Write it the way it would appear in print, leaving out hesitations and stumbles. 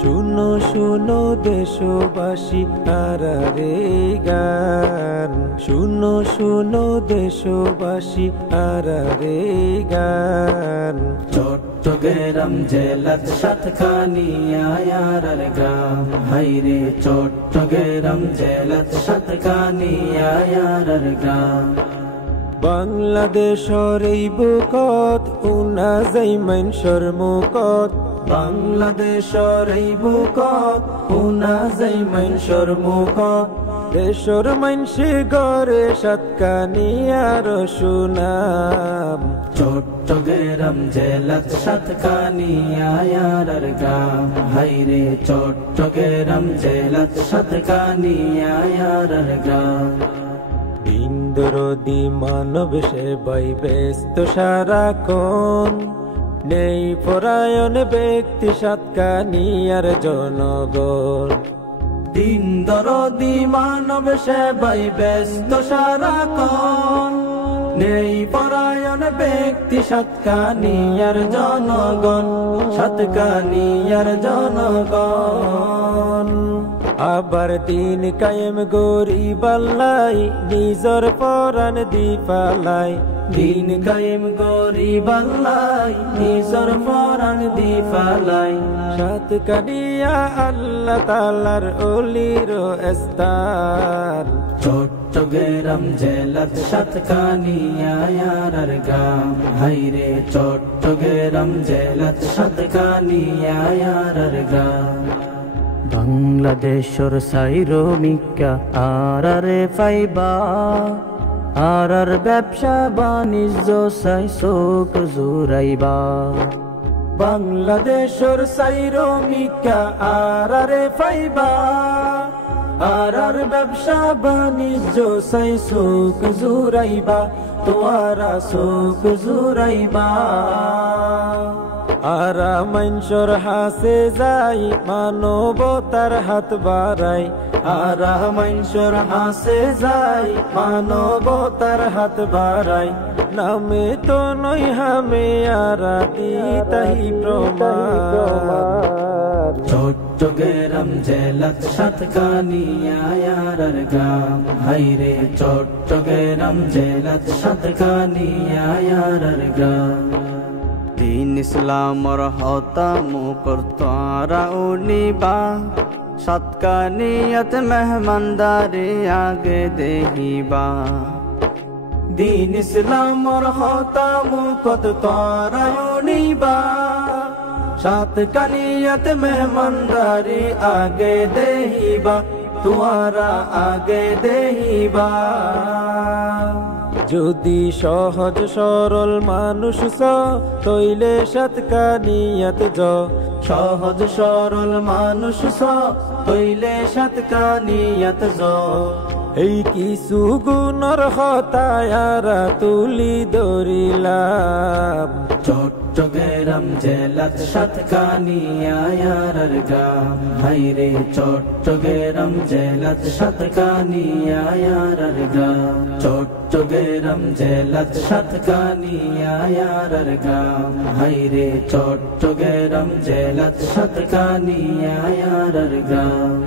শুনো শুনো দেশবাসী আরারে গান, শুনো শুনো দেশবাসী আরারে গান। চট্টগ্রাম জেলার সাতকানিয়া আরার গ্রাম, হাইরে চট্টগ্রাম জেলার সাতকানিয়া আরার গ্রাম। বাংলাদেশর এই বুকত উনা যাই মানসর মুকত, বাংলাদেশর এই বুকত উনা যাই মানসর মুকত। দেশর মানসি গরে সাতকানিয়ার সুনাম। চট্টগ্রাম জেলার সাতকানিয়া আরার গ্রাম, হাইরে চট্টগ্রাম জেলার সাতকানিয়া আরার গ্রাম। দিন দরদি মানব সেবাই ব্যস্ত সারাক্ষণ, নেই পরায়ণ ব্যক্তি সাতকানিয়ার জনগণ। দিন দরদি মানব সেবাই ব্যস্ত সারাক্ষণ, নেই পরায়ণ ব্যক্তি সাতকানিয়ার জনগণ, সাতকানিয়ার জনগণ। আবার দিন কায়েম গরিব আল্লাই নিজর পরাণ দিপালাই, দিন কায়েম গরিব আল্লাই নিজর পরাণ দিপালাই। সাতকানিয়া আল্লাহ তাআলার ওলির স্থান। চট্টগ্রাম জেলার সাতকানিয়া আরার গ্রাম, হাইরে চট্টগ্রাম জেলার সাতকানিয়া আরার গ্রাম। বাংলাদেশর সাইরমিকা আরারে ফাইবা, আরার ব্যবসা বাণিজ্য সাই শোক জুরাইবা। বাংলাদেশর সাইরমিকা আরারে ফাইবা, আরার ব্যবসা বাণিজ্য সাই সুখ জুরাইবা, তোয়ারা সুখ জুরাইবা। আরা মানসর হাসে যাই মানবতার হাত বাড়াই, আরা মানসর হাসে যাই মানবতার হাত বাড়াই। নামে তো নই হামে আরা দিতাহি প্রমাণ। চট্টগ্রাম জেলার সাতকানিয়া আরার গ্রাম, হাইরে চট্টগ্রাম জেলার সাতকানিয়া আরার গ্রাম। দিন ইসলামর হতাম করতারা উনিবা, সাতকানিয়াত মেহমানদারি আগে দেহিবা। দিন ইসলামর হতাম করতারা উনিবা, সাতকানিয়াত মেহমানদারি আগে দেহিবা, তোয়ারা আগে দেহিবা। যদি সহজ সরল মানুষ তৈলে সাতকানিয়াত জ, সহজ সরল মানুষ তৈলে সাতকানিয়াত জ। এই কিছু গুণর হতায়ারা তুলি ধরিলাম। চট্টগ্রাম জেলার সাতকানিয়া আরার গ্রাম, হাইরে চট্টগ্রাম জেলার সাতকানিয়া আরার গ্রাম। চট্টগ্রাম জেলার সাতকানিয়া আরার গ্রাম, হাইরে চট্টগ্রাম জেলার সাতকানিয়া আরার গ্রাম।